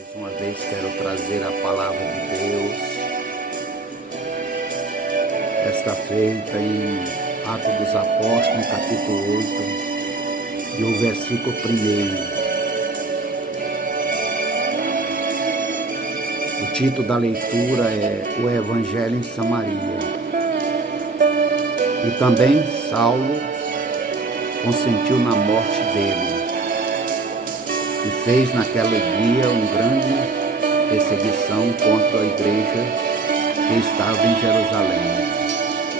Mais uma vez quero trazer a palavra de Deus, esta feita em Atos dos Apóstolos, no capítulo 8, e o versículo 1. O título da leitura é O Evangelho em Samaria. E também Saulo consentiu na morte dele, e fez naquele dia uma grande perseguição contra a igreja que estava em Jerusalém.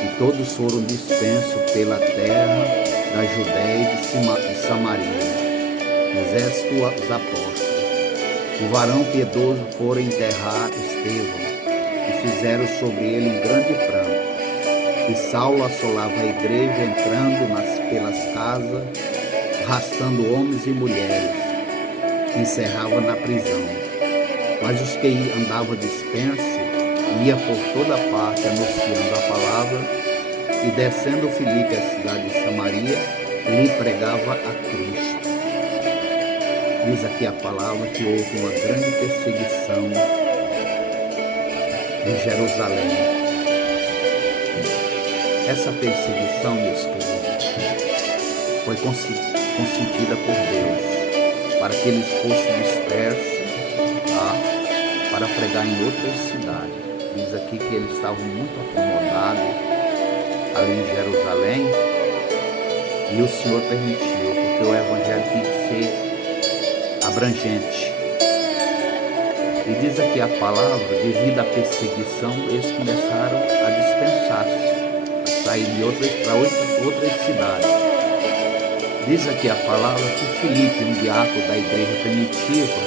E todos foram dispersos pela terra da Judéia e de Samaria. Exército dos apóstolos. O varão piedoso foram enterrar Estevão, e fizeram sobre ele um grande pranto. E Saulo assolava a igreja, entrando pelas casas, arrastando homens e mulheres, encerrava na prisão. Mas os que andavam dispersos ia por toda parte anunciando a palavra, e descendo Filipe à cidade de Samaria, lhe pregava a Cristo. Diz aqui a palavra que houve uma grande perseguição em Jerusalém. Essa perseguição, meus queridos, foi consentida por Deus, para que eles fossem dispersos, para pregar em outras cidades. Diz aqui que eles estavam muito acomodados ali em Jerusalém, e o Senhor permitiu, porque o Evangelho tem que ser abrangente. E diz aqui a palavra, devido à perseguição, eles começaram a dispensar-se, a sair para outras cidades. Diz aqui a palavra que Filipe, um diácono da igreja primitiva,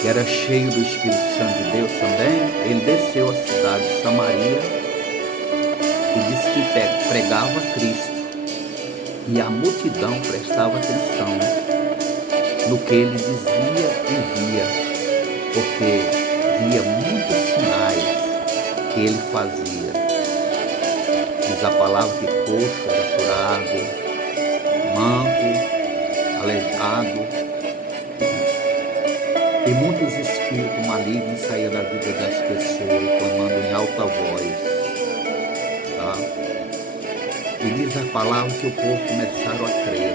que era cheio do Espírito Santo de Deus também, ele desceu à cidade de Samaria e disse que pregava Cristo. E a multidão prestava atenção no que ele dizia e via, porque via muitos sinais que ele fazia. Diz a palavra que coxo era curado, manco, aleijado, e muitos espíritos malignos saíam da vida das pessoas, clamando em alta voz. E diz a palavra que o povo começaram a crer.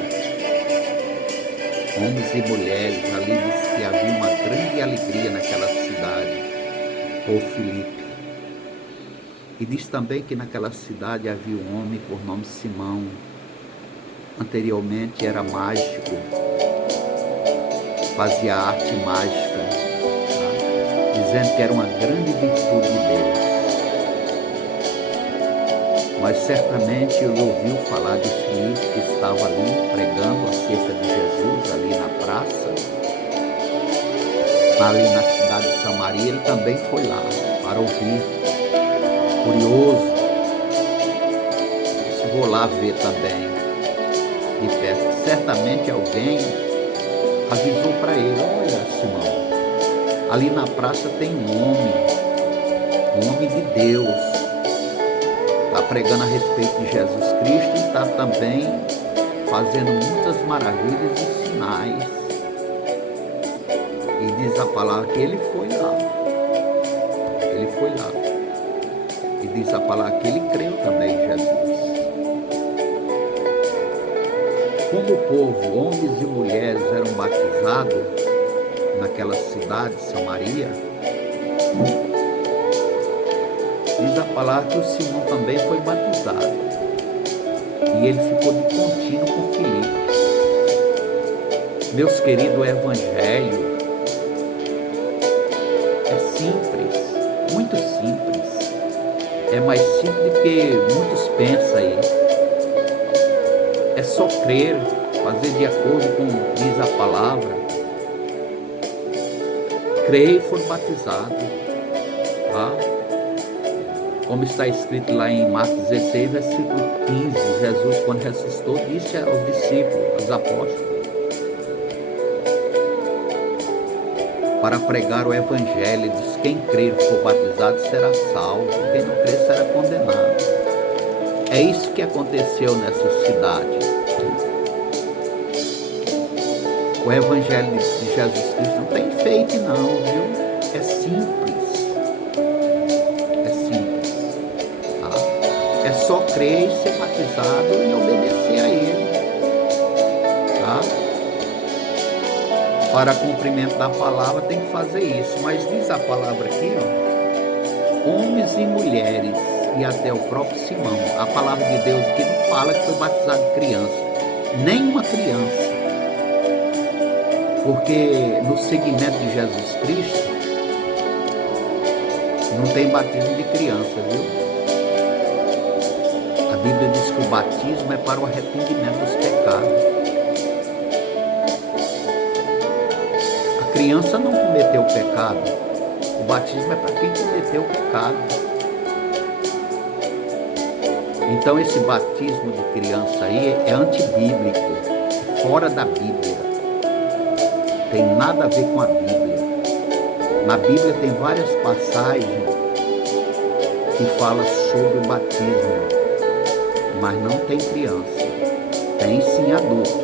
Homens e mulheres, ali diz que havia uma grande alegria naquela cidade, por Filipe. E diz também que naquela cidade havia um homem por nome Simão. Anteriormente era mágico, fazia arte mágica, dizendo que era uma grande virtude de Deus. Mas certamente ele ouviu falar de Filipe, que estava ali pregando acerca de Jesus, ali na praça, ali na cidade de Samaria. Ele também foi lá para ouvir, curioso, se vou lá ver também de perto. Certamente alguém avisou para ele: olha, Simão, ali na praça tem um homem de Deus, está pregando a respeito de Jesus Cristo e está também fazendo muitas maravilhas e sinais. E diz a palavra que ele foi lá. E diz a palavra que ele creu também em Jesus. Como o povo, homens e mulheres, eram batizados naquela cidade de Samaria, diz a palavra que o Simão também foi batizado. E ele ficou de contínuo com Filipe. Meus queridos, o Evangelho é simples, muito simples. É mais simples do que muitos pensam aí. É só crer, fazer de acordo com diz a palavra. Crer e for batizado. Como está escrito lá em Marcos 16, versículo 15, Jesus, quando ressuscitou, disse aos discípulos, aos apóstolos, para pregar o Evangelho, diz: quem crer e for batizado será salvo, quem não crer será condenado. É isso que aconteceu nessa cidade. O Evangelho de Jesus Cristo não tem enfeite não, viu? É simples. É simples. Tá? É só crer e ser batizado e obedecer a Ele. Tá? Para cumprimento da palavra tem que fazer isso. Mas diz a palavra aqui, ó, homens e mulheres e até o próprio Simão. A palavra de Deus aqui não fala que foi batizado criança. Nenhuma criança. Porque no segmento de Jesus Cristo não tem batismo de criança, viu? A Bíblia diz que o batismo é para o arrependimento dos pecados. A criança não cometeu pecado. O batismo é para quem cometeu pecado. Então esse batismo de criança aí é antibíblico, fora da Bíblia. Tem nada a ver com a Bíblia. Na Bíblia tem várias passagens que falam sobre o batismo, mas não tem criança. Tem sim adulto.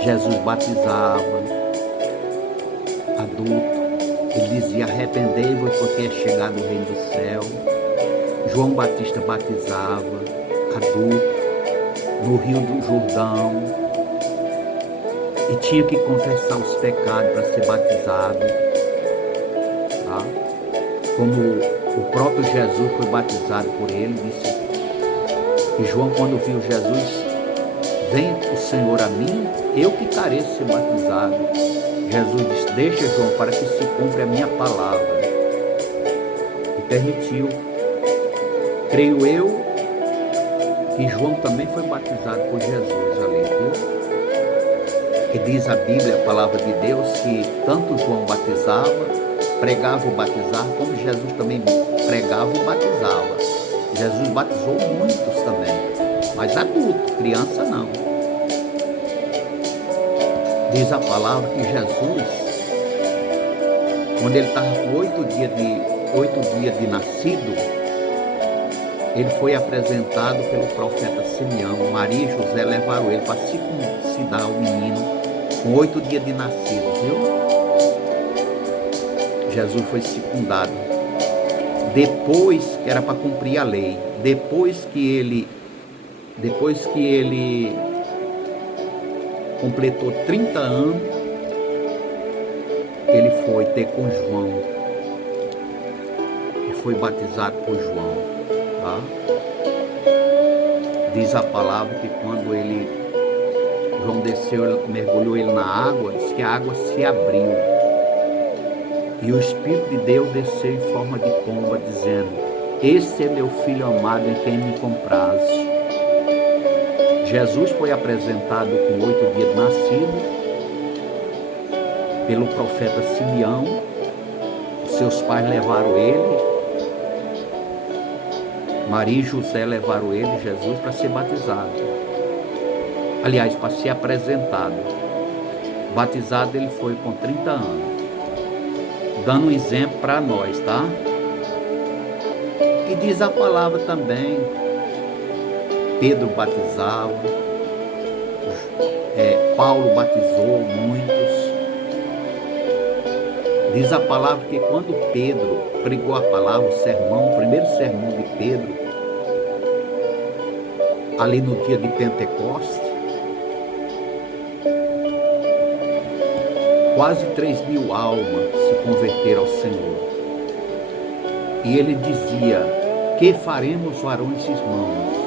Jesus batizava adulto. Ele dizia: arrependei-vos porque é chegado o reino do céu. João Batista batizava adulto no Rio do Jordão. E tinha que confessar os pecados para ser batizado. Tá? Como o próprio Jesus foi batizado por ele, disse que João, quando viu Jesus, vem o Senhor a mim, eu que careço de ser batizado. Jesus disse: deixa, João, para que se cumpra a minha palavra. E permitiu. Creio eu que João também foi batizado por Jesus ali, viu? Que diz a Bíblia, a palavra de Deus, que tanto João batizava, pregava ou batizava, como Jesus também pregava ou batizava. Jesus batizou muitos também, mas adulto, criança não. Diz a palavra que Jesus, quando ele estava com 8 dias de nascido, ele foi apresentado pelo profeta Simeão. Maria e José levaram ele para circuncidar o menino com 8 dias de nascido, viu? Jesus foi circundado. Depois, que era para cumprir a lei, depois que ele completou 30 anos, ele foi ter com João. E foi batizado por João. Tá? Diz a palavra que quando João desceu, mergulhou ele na água, diz que a água se abriu. E o Espírito de Deus desceu em forma de pomba, dizendo: este é meu filho amado em quem me comprazo. Jesus foi apresentado com 8 dias de nascido pelo profeta Simeão. Seus pais levaram ele, Maria e José levaram ele, Jesus, para ser batizado. Aliás, para ser apresentado. Batizado ele foi com 30 anos. Dando um exemplo para nós, tá? E diz a palavra também, Pedro batizava, Paulo batizou muitos. Diz a palavra que quando Pedro pregou a palavra, o sermão, o primeiro sermão de Pedro, ali no dia de Pentecoste, quase 3.000 almas se converteram ao Senhor. E ele dizia: que faremos, varões e irmãos?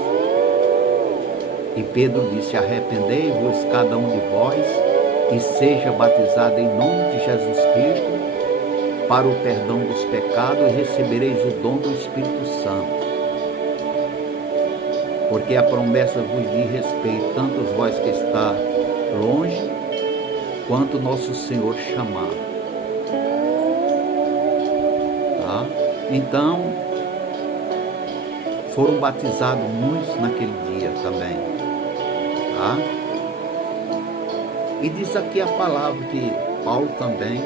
E Pedro disse: arrependei-vos cada um de vós e seja batizado em nome de Jesus Cristo para o perdão dos pecados e recebereis o dom do Espírito Santo. Porque a promessa vos diz respeito, tanto vós que está longe, quanto nosso Senhor chamar. Tá? Então, foram batizados muitos naquele dia também. Tá? E diz aqui a palavra que Paulo também,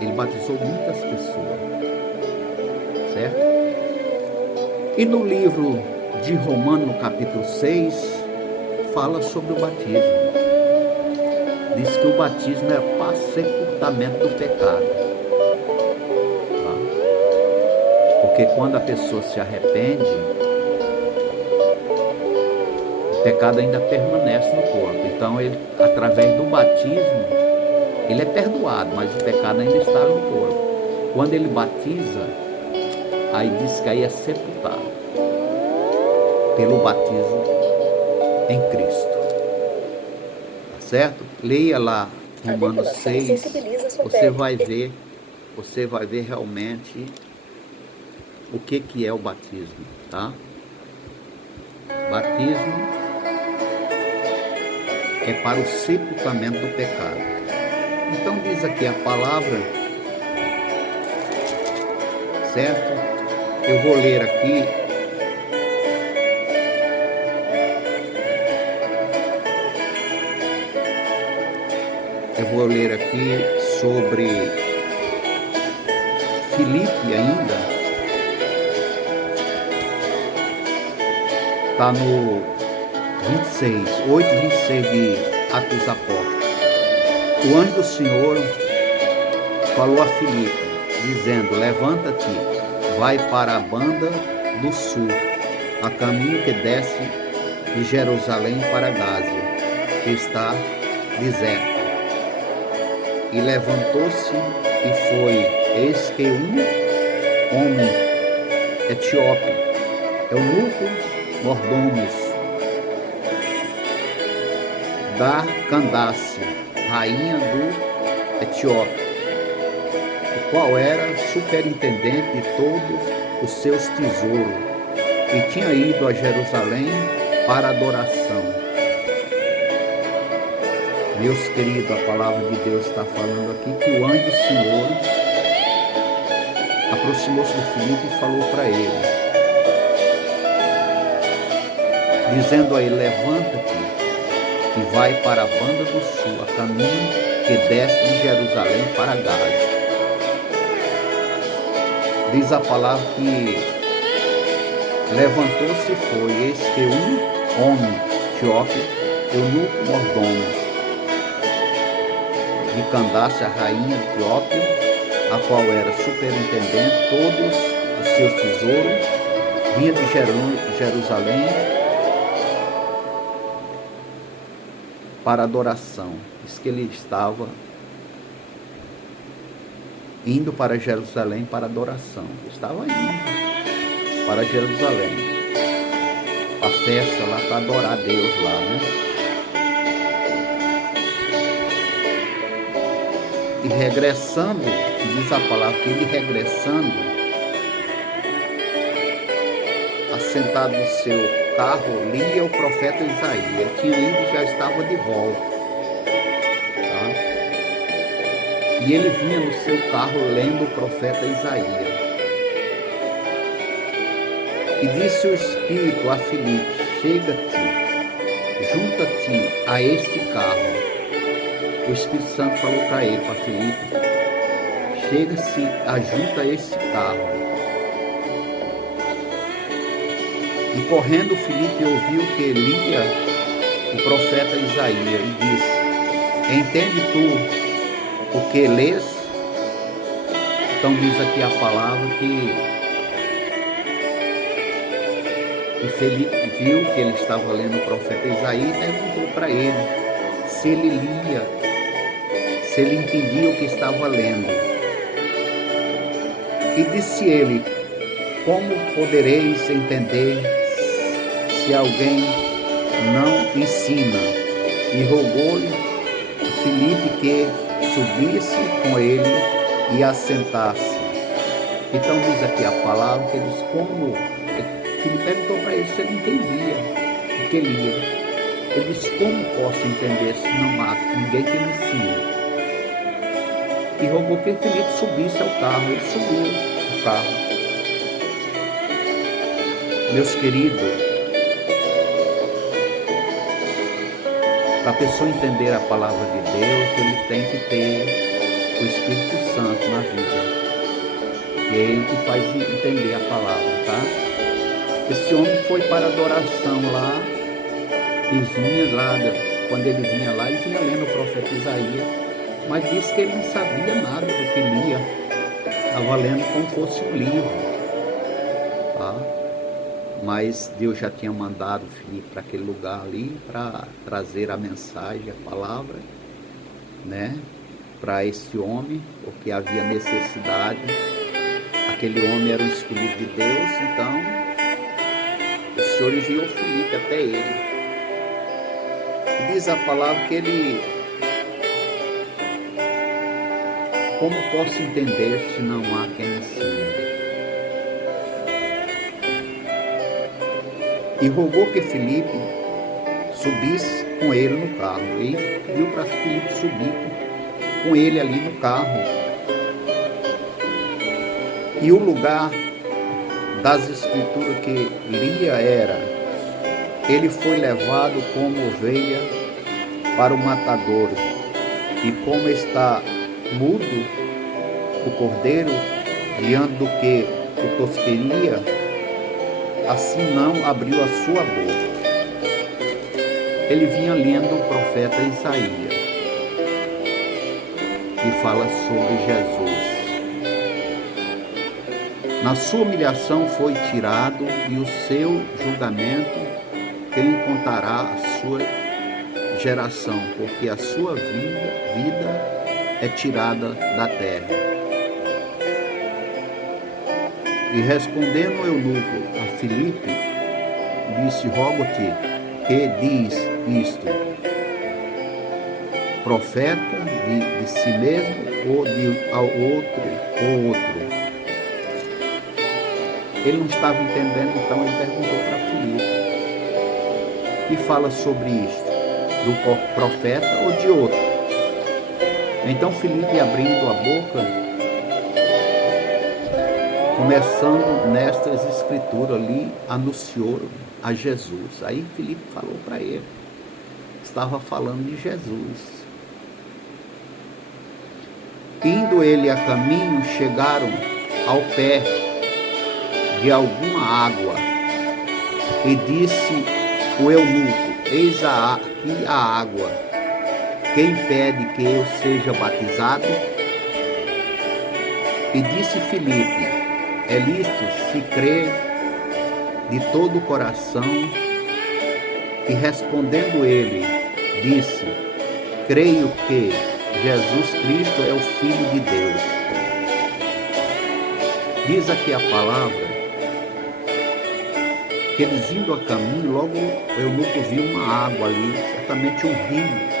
ele batizou muitas pessoas. Certo? E no livro de Romanos, no capítulo 6, fala sobre o batismo. diz que o batismo é para sepultamento do pecado. Tá? Porque quando a pessoa se arrepende, o pecado ainda permanece no corpo. Então, ele, através do batismo, ele é perdoado, mas o pecado ainda está no corpo. Quando ele batiza, aí diz que aí é sepultado pelo batismo em Cristo. Tá certo? Leia lá Romanos 6, você vai ver realmente o que é o batismo, tá? Batismo é para o sepultamento do pecado. Então diz aqui a palavra, certo? Eu vou ler aqui. Eu vou ler aqui sobre Filipe ainda. Está no 8:26 de Atos dos Apóstolos. O anjo do Senhor falou a Filipe, dizendo: levanta-te, vai para a banda do sul, a caminho que desce de Jerusalém para Gásia, que está deserta. E levantou-se e foi, eis que um homem etíope, eunuco mordomos da Candace, rainha do Etiópia, o qual era superintendente de todos os seus tesouros, e tinha ido a Jerusalém para adoração. Meus queridos, a palavra de Deus está falando aqui que o anjo do Senhor aproximou-se de Filipe e falou para ele, dizendo a ele: levanta-te e vai para a banda do sul, a caminho que desce de Jerusalém para Gásia. Diz a palavra que levantou-se e foi, eis que um homem etíope, eunuco mordomo de Candace, a rainha Etiópia, a qual era superintendente todos os seus tesouros, vinha de Jerusalém para adoração. Diz que ele estava indo para Jerusalém para adoração. Ele estava indo para Jerusalém, a festa lá, para adorar a Deus lá, né? E regressando, diz a palavra que ele regressando, assentado no seu carro, lia o profeta Isaías. Ele tinha ido e já estava de volta. Tá? E ele vinha no seu carro lendo o profeta Isaías. E disse o Espírito a Filipe: chega-te, junta-te a este carro. O Espírito Santo falou para ele, para Filipe: chega-se, ajunta esse carro. E correndo Filipe ouviu que lia o profeta Isaías e disse: entende tu o que lês? Então diz aqui a palavra que Filipe viu que ele estava lendo o profeta Isaías e perguntou para ele se ele lia, se ele entendia o que estava lendo. E disse ele: como podereis entender se alguém não ensina? E rogou-lhe Filipe que subisse com ele e assentasse. Então diz aqui a palavra que eles, como Filipe perguntou para ele se ele entendia o que lia. Ele disse: como posso entender se não há ninguém que me ensine? E rogou que Filipe subisse ao carro. Ele subiu ao carro. Meus queridos, para a pessoa entender a palavra de Deus, ele tem que ter o Espírito Santo na vida. E é ele que faz entender a palavra, tá? Esse homem foi para a adoração lá, e vinha lá quando ele vinha lá, ele vinha lendo o profeta Isaías, mas disse que ele não sabia nada do que lia, estava lendo como fosse um livro, tá? Mas Deus já tinha mandado o Filipe para aquele lugar ali, para trazer a mensagem, a palavra, né, para esse homem, porque havia necessidade. Aquele homem era o escolhido de Deus, então o Senhor enviou Filipe até ele. E diz a palavra que ele, como posso entender se não há quem ensine? E rogou que Filipe subisse com ele no carro. E pediu para Filipe subir com ele ali no carro. E o lugar das escrituras que lia era: ele foi levado como ovelha para o matadouro, e como está mudo o cordeiro diante do que o tosqueria, assim não abriu a sua boca. Ele vinha lendo o profeta Isaías, que fala sobre Jesus. Na sua humilhação foi tirado, e o seu julgamento quem contará a sua geração, porque a sua vida é tirada da terra. E respondendo o eunuco a Filipe, disse: rogo-te que diz isto, profeta de si mesmo ou de ao outro? Ele não estava entendendo, então ele perguntou para Filipe, que fala sobre isto, do profeta ou de outro? Então Filipe, abrindo a boca, começando nestas escrituras ali, anunciou a Jesus. Aí Filipe falou para ele, estava falando de Jesus. Indo ele a caminho, chegaram ao pé de alguma água, e disse o eunuco: eis aqui a água, quem pede que eu seja batizado? E disse Filipe: é lícito se crer de todo o coração? E respondendo ele, disse: creio que Jesus Cristo é o Filho de Deus. Diz aqui a palavra que eles indo a caminho, logo o eunuco viu uma água ali, certamente um rio,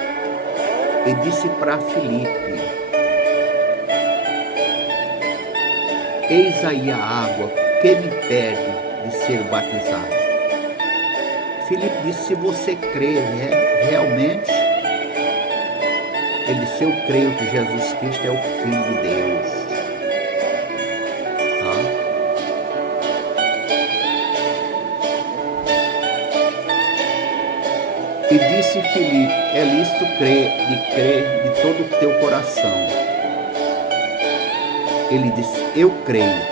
e disse para Filipe: eis aí a água, que me impede de ser batizado? Filipe disse: se você crê realmente, ele disse: eu creio que Jesus Cristo é o Filho de Deus. E disse Filipe: é lícito crer de todo o teu coração. Ele disse: eu creio.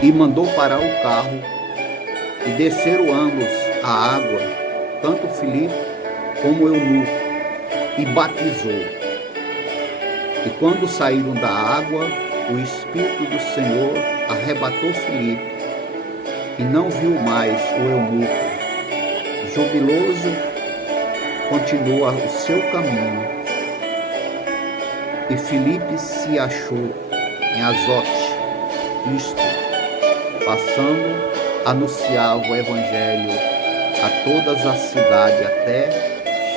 E mandou parar o carro, e desceram ambos a água, tanto Filipe como o eunuco, e batizou. E quando saíram da água, o Espírito do Senhor arrebatou Filipe, e não viu mais o eunuco. Jubiloso, continua o seu caminho. E Filipe se achou em Azote, isto, passando, anunciava o evangelho a todas as cidades, até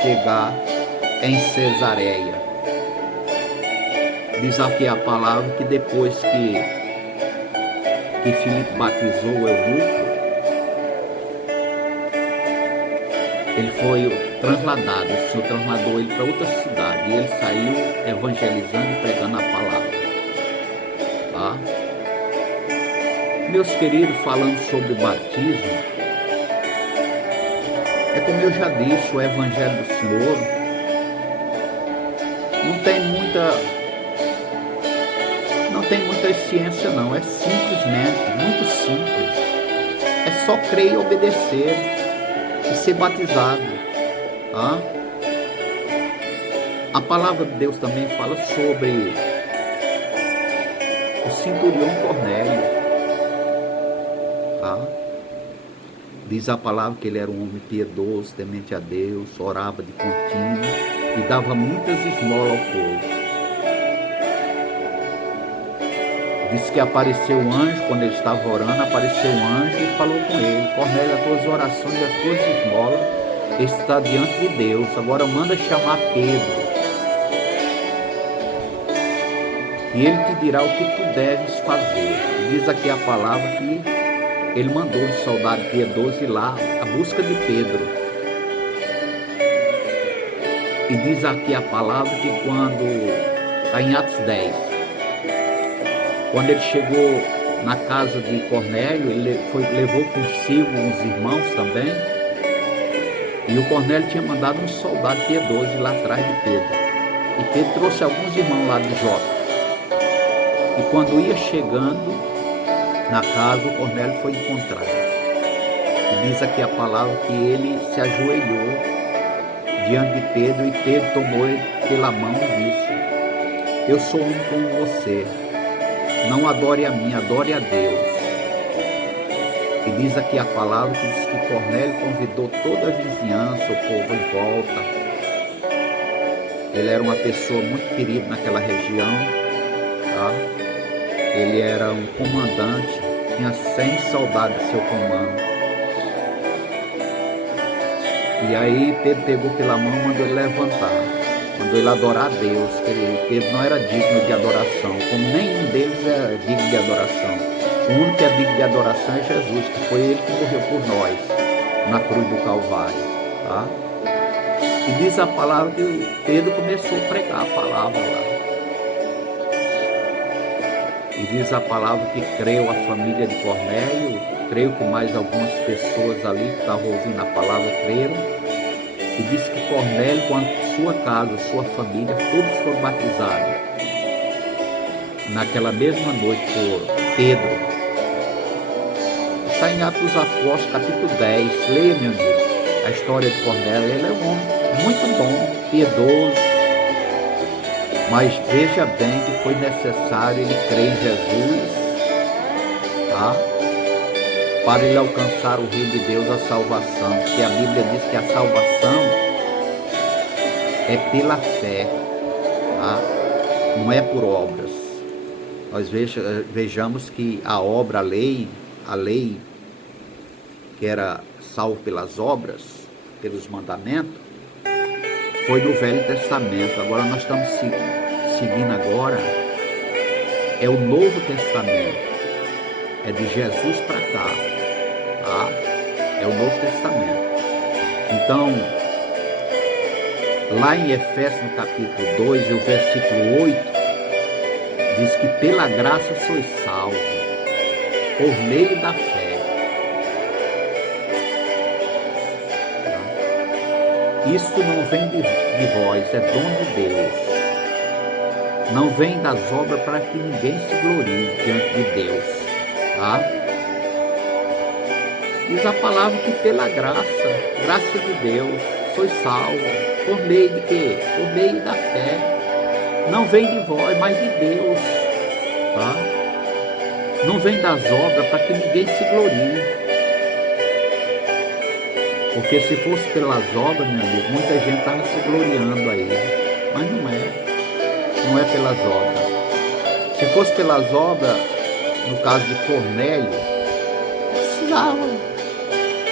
chegar em Cesareia. Diz aqui a palavra que depois que Filipe batizou o eunuco, ele foi trasladado, o Senhor trasladou ele para outra cidade, e ele saiu evangelizando e pregando a palavra. Tá? Meus queridos, falando sobre o batismo, é como eu já disse, o evangelho do Senhor não tem muita ciência não, é simplesmente, muito simples. É só crer e obedecer e ser batizado, Tá? A palavra de Deus também fala sobre o centurião Cornélio. Tá? Diz a palavra que ele era um homem piedoso, temente a Deus, orava de contínuo e dava muitas esmolas ao povo. Diz que apareceu um anjo, quando ele estava orando, apareceu um anjo e falou com ele: Cornélio, as tuas orações e as tuas esmolas estão diante de Deus, agora manda chamar Pedro, e ele te dirá o que tu deves fazer. E diz aqui a palavra que ele mandou um soldado piedoso ir lá à busca de Pedro. E diz aqui a palavra que quando, está em Atos 10, quando ele chegou na casa de Cornélio, ele levou consigo uns irmãos também. E o Cornélio tinha mandado um soldado piedoso ir lá atrás de Pedro. E Pedro trouxe alguns irmãos lá de Jope. E quando ia chegando na casa, o Cornélio foi encontrar. E diz aqui a palavra que ele se ajoelhou diante de Pedro, e Pedro tomou ele pela mão e disse: eu sou um como você, não adore a mim, adore a Deus. E diz aqui a palavra que diz que Cornélio convidou toda a vizinhança, o povo em volta. Ele era uma pessoa muito querida naquela região, tá? Ele era um comandante, tinha 100 soldados a seu comando. E aí Pedro pegou pela mão, mandou ele levantar, mandou ele adorar a Deus, que Pedro não era digno de adoração, como nenhum deles é digno de adoração. O único que é digno de adoração é Jesus, que foi ele que morreu por nós, na cruz do Calvário. Tá? E diz a palavra que Pedro começou a pregar a palavra lá. E diz a palavra que creu a família de Cornélio, creio que mais algumas pessoas ali que estavam ouvindo a palavra creram. E diz que Cornélio, com a sua casa, sua família, todos foram batizados naquela mesma noite por Pedro. Está em Atos dos Apóstolos, capítulo 10. Leia, meu amigo, a história de Cornélio. Ele é um homem muito bom, piedoso, mas veja bem que foi necessário ele crer em Jesus, tá? Para ele alcançar o reino de Deus, a salvação. Porque a Bíblia diz que a salvação é pela fé, tá? Não é por obras. Nós vejamos que a obra, a lei que era salvo pelas obras, pelos mandamentos, foi no Velho Testamento. Agora nós estamos seguindo agora, é o Novo Testamento, é de Jesus para cá, tá? É o Novo Testamento. Então, lá em Efésios, no capítulo 2, o versículo 8, diz que pela graça sois salvos, por meio da fé. Isso não vem de vós, é dom de Deus. Não vem das obras para que ninguém se glorie diante de Deus. Tá? Diz a palavra que pela graça de Deus, sois salvos. Por meio de quê? Por meio da fé. Não vem de vós, mas de Deus. Tá? Não vem das obras para que ninguém se glorie. Porque se fosse pelas obras, meu amigo, muita gente estava se gloriando aí. Mas não é. Não é pelas obras. Se fosse pelas obras, no caso de Cornélio, precisava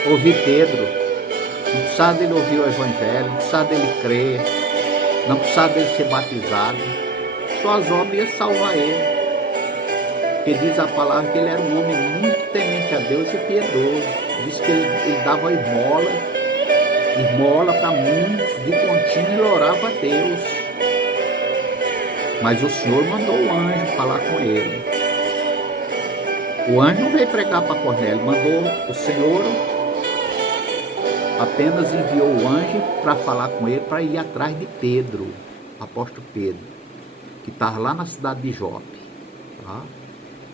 ouvir Pedro. Não precisava dele ouvir o Evangelho, não precisava dele crer, não precisava dele ser batizado. Só as obras iam salvar ele. Porque diz a palavra que ele era um homem muito temente a Deus e piedoso. Diz que ele dava esmola para muitos, de contínuo ele orava a Deus. Mas o Senhor mandou o anjo falar com ele. O anjo não veio pregar para Cornélio, mandou o Senhor, apenas enviou o anjo para falar com ele, para ir atrás de Pedro, o apóstolo Pedro, que estava lá na cidade de Jope. Tá?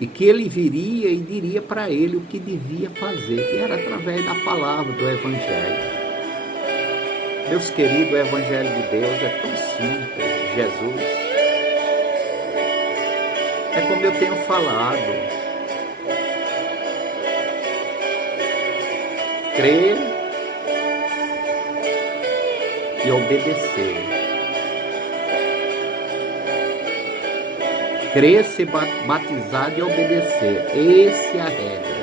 E que ele viria e diria para ele o que devia fazer, que era através da palavra do Evangelho. Meus queridos, o Evangelho de Deus é tão simples, Jesus. É como eu tenho falado. Crer e obedecer. Crer, ser batizado e obedecer. Essa é a regra.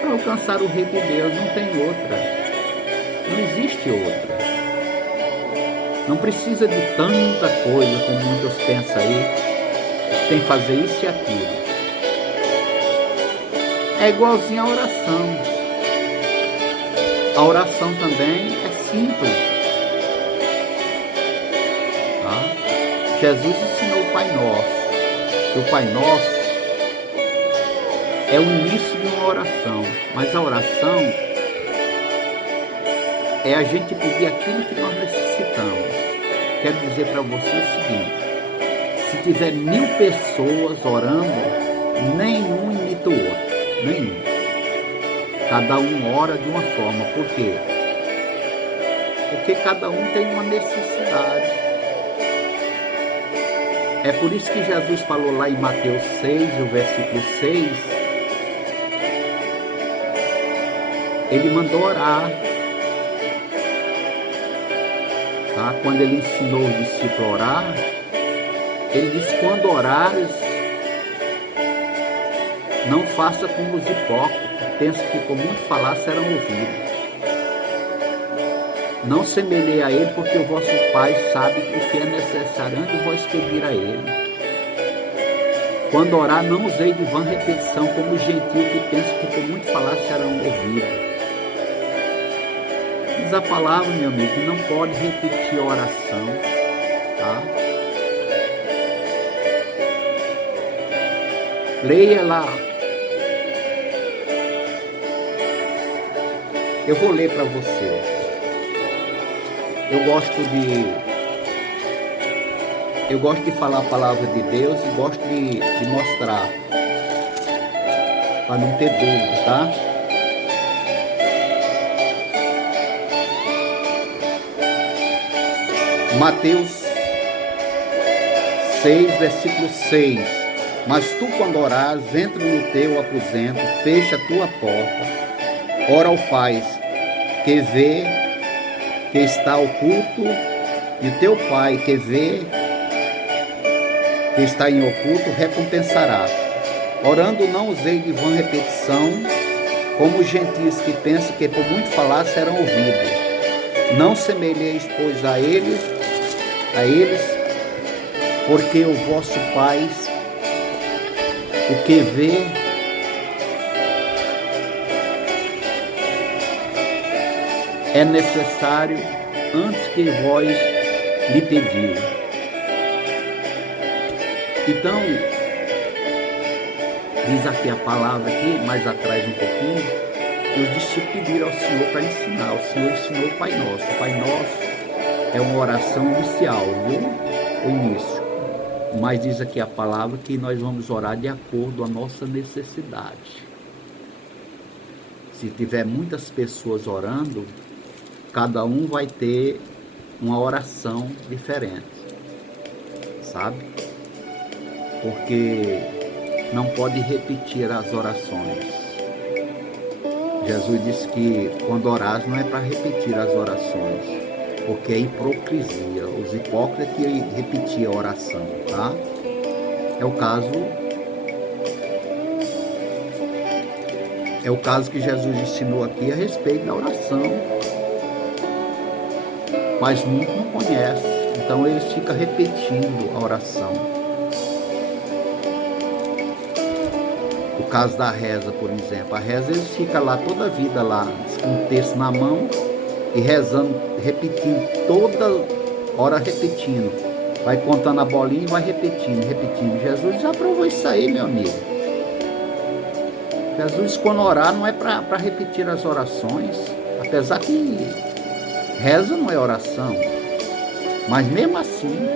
Para alcançar o reino de Deus não tem outra. Não existe outra. Não precisa de tanta coisa como muitos pensam aí. Tem que fazer isso e aquilo. É igualzinho a oração. A oração também é simples. Tá? Jesus ensinou o Pai Nosso. E o Pai Nosso é o início de uma oração. Mas a oração é a gente pedir aquilo que nós necessitamos. Quero dizer para você o seguinte: se tiver 1000 pessoas orando, nenhum imita o outro. Nenhum. Cada um ora de uma forma. Por quê? Porque cada um tem uma necessidade. É por isso que Jesus falou lá em Mateus 6, o versículo 6, ele mandou orar. Tá? Quando ele ensinou os discípulos a orar, ele disse: quando orares, não faça como os hipócritas, pensam que com muito falar serão ouvidos. Não semelhei a ele, porque o vosso Pai sabe o que é necessário antes de vós pedir a ele. Quando orar, não usei de vã repetição, como os gentios que pensam que com muito falar serão ouvidos. Diz a palavra, meu amigo, que não pode repetir a oração, tá? Leia lá. Eu vou ler para você. Eu gosto de falar a palavra de Deus e gosto de mostrar, para não ter dúvida, tá? Mateus 6, versículo 6. Mas tu, quando orares, entra no teu aposento, fecha a tua porta, ora ao Pai, que vê, que está oculto, e o teu Pai, que vê, que está em oculto, recompensará. Orando, não usei de vã repetição, como os gentios que pensam que por muito falar serão ouvidos. Não semelheis, pois, a eles, porque o vosso Pai, o que vê, é necessário antes que vós lhe pedir. Então, diz aqui a palavra aqui, mais atrás um pouquinho, os discípulos pediram ao Senhor para ensinar. O Senhor ensinou o Pai Nosso. O Pai Nosso é uma oração inicial, viu? O início. Mas diz aqui a palavra que nós vamos orar de acordo com a nossa necessidade. Se tiver muitas pessoas orando, cada um vai ter uma oração diferente, sabe? Porque não pode repetir as orações. Jesus disse que quando orares não é para repetir as orações, porque é hipocrisia. Os hipócritas que repetiam a oração, tá? É o caso que Jesus ensinou aqui a respeito da oração. Mas muitos não conhecem, então eles ficam repetindo a oração. O caso da reza, por exemplo, a reza eles ficam lá toda a vida lá, com um texto na mão e rezando, repetindo, toda hora repetindo. Vai contando a bolinha e vai repetindo. Jesus já provou isso aí, meu amigo. Jesus, quando orar, não é para repetir as orações, apesar que reza não é oração, mas mesmo assim,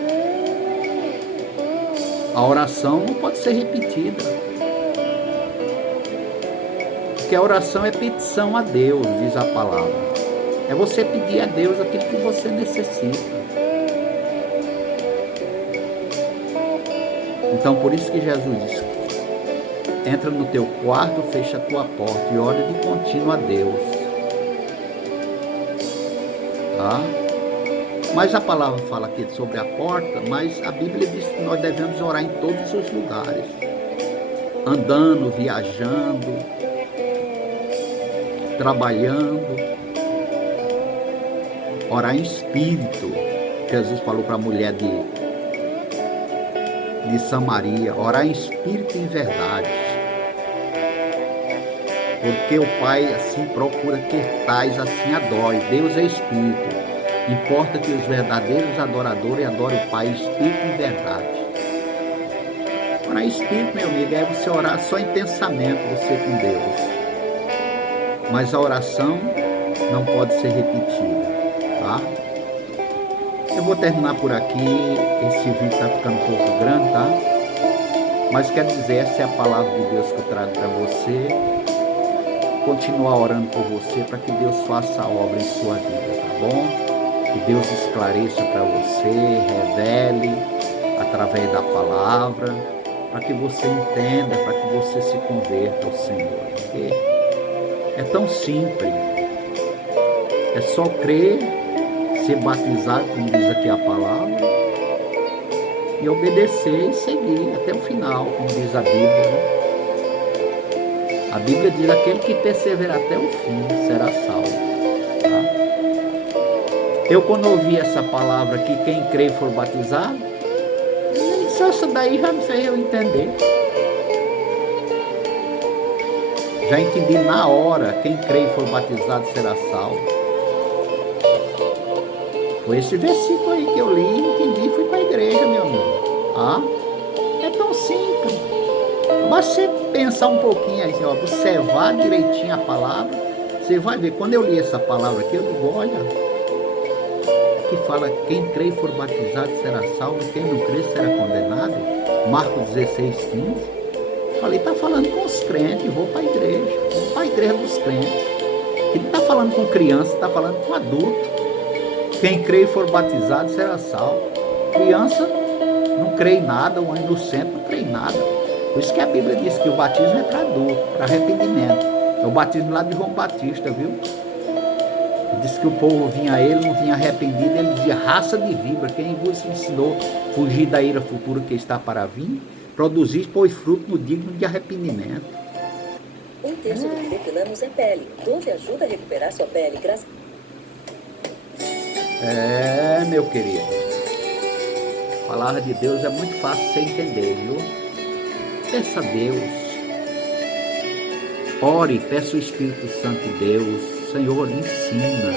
a oração não pode ser repetida, porque a oração é petição a Deus, diz a palavra. É você pedir a Deus aquilo que você necessita. Então, por isso que Jesus disse: entra no teu quarto, fecha a tua porta e ora de contínuo a Deus. Tá? Mas a palavra fala aqui sobre a porta, mas a Bíblia diz que nós devemos orar em todos os lugares. Andando, viajando, trabalhando. Orar em espírito. Jesus falou para a mulher de Samaria, orar em espírito e em verdade. Porque o Pai assim procura que tais assim adore. Deus é espírito. Importa que os verdadeiros adoradores adorem o Pai em espírito e em verdade. Orar em espírito, meu amigo, é você orar só em pensamento, você com Deus. Mas a oração não pode ser repetida, tá? Eu vou terminar por aqui. Esse vídeo está ficando um pouco grande, tá? Mas quero dizer, essa é a palavra de Deus que eu trago para você. Continuar orando por você para que Deus faça a obra em sua vida, tá bom? Que Deus esclareça para você, revele através da palavra, para que você entenda, para que você se converta ao Senhor. Porque é tão simples. É só crer, ser batizado, como diz aqui a palavra, e obedecer e seguir até o final, como diz a Bíblia, né? A Bíblia diz: aquele que perseverar até o fim será salvo. Tá? Eu, quando ouvi essa palavra aqui, quem crê e for batizado, só isso daí já me fez eu entender. Já entendi na hora: quem crê e for batizado será salvo. Foi esse versículo aí que eu li, entendi e fui para a igreja, meu amigo. Ah, é tão simples. Mas você pensar um pouquinho aí, ó, observar direitinho a palavra, você vai ver. Quando eu li essa palavra aqui, eu digo: olha, que fala: quem crê e for batizado será salvo, e quem não crê será condenado. Marcos 16:15. Falei: tá falando com os crentes, vou para a igreja. Vou para a igreja dos crentes. Ele não está falando com criança, está falando com adulto. Quem crê e for batizado será salvo. Criança não crê em nada, o inocente não crê em nada. Por isso que a Bíblia diz que o batismo é para adulto, para arrependimento. É o batismo lá de João Batista, viu? Ele disse que o povo vinha a ele, não vinha arrependido. Ele dizia: raça de víbora, quem vos ensinou a fugir da ira futura que está para vir? Produzir, pois, fruto no digno de arrependimento. Um terço do que depilamos é pele. Dove ajuda a recuperar sua pele graças... Meu querido, a palavra de Deus é muito fácil de você entender, viu? Peça a Deus, ore, peça o Espírito Santo de Deus: Senhor, ensina.